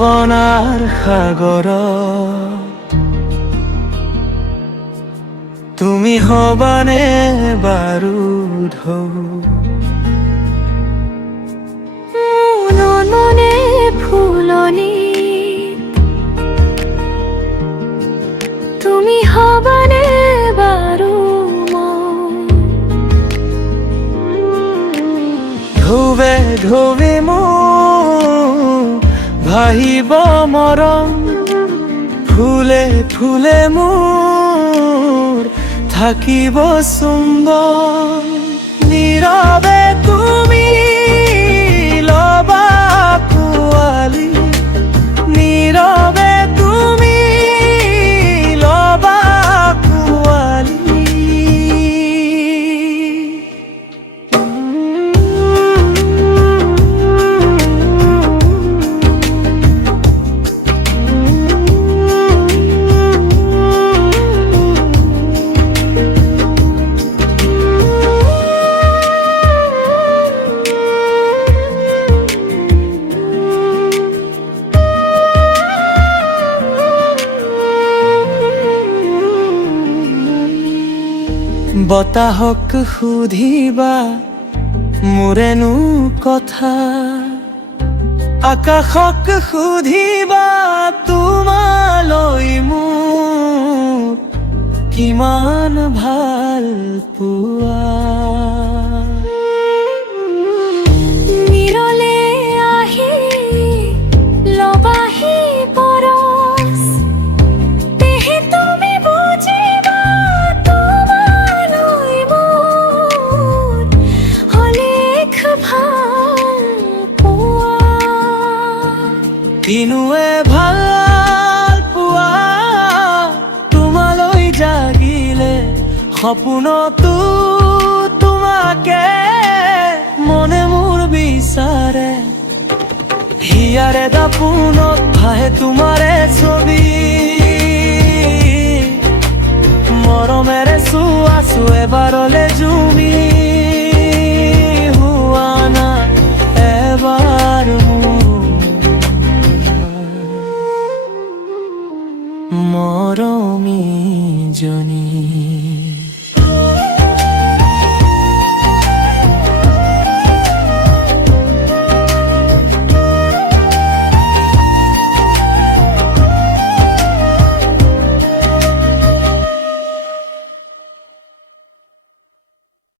ভাৱনাৰ সাগৰ তুমি হবানে বাৰু ঢৌ মনে ফুলনি তুমি হবানে বাৰু ঢৌৱে ঢৌৱে মোৰ ভাহিব মৰম ফুলে ফুলে মোৰ থাকিব চুম্বন নীৰৱে তুমি লবা কোৱালি নীৰৱে তুমি লবা কোৱালি বতাহক সুধিবা মোৰেনো কথা আকাশক সুধিবা তোমালৈ মোৰ কিমান ভাল পোৱা নিৰলে আহি লবাহি পৰছ তেহে তুমি বুজিবা তোমালৈ মোৰ হলেখ ভাল পোৱা কিনুৱে ভাল পোৱা তোমালৈ জাগিলে সপোনতো তোমাকে মনে মোৰ বিচাৰে হিয়াৰে দাপোনত ভাহে তোমাৰে ছবি মৰমেৰে চুৱাছো এবাৰলে জুমি হোৱা না এবাৰ মৰমী জনী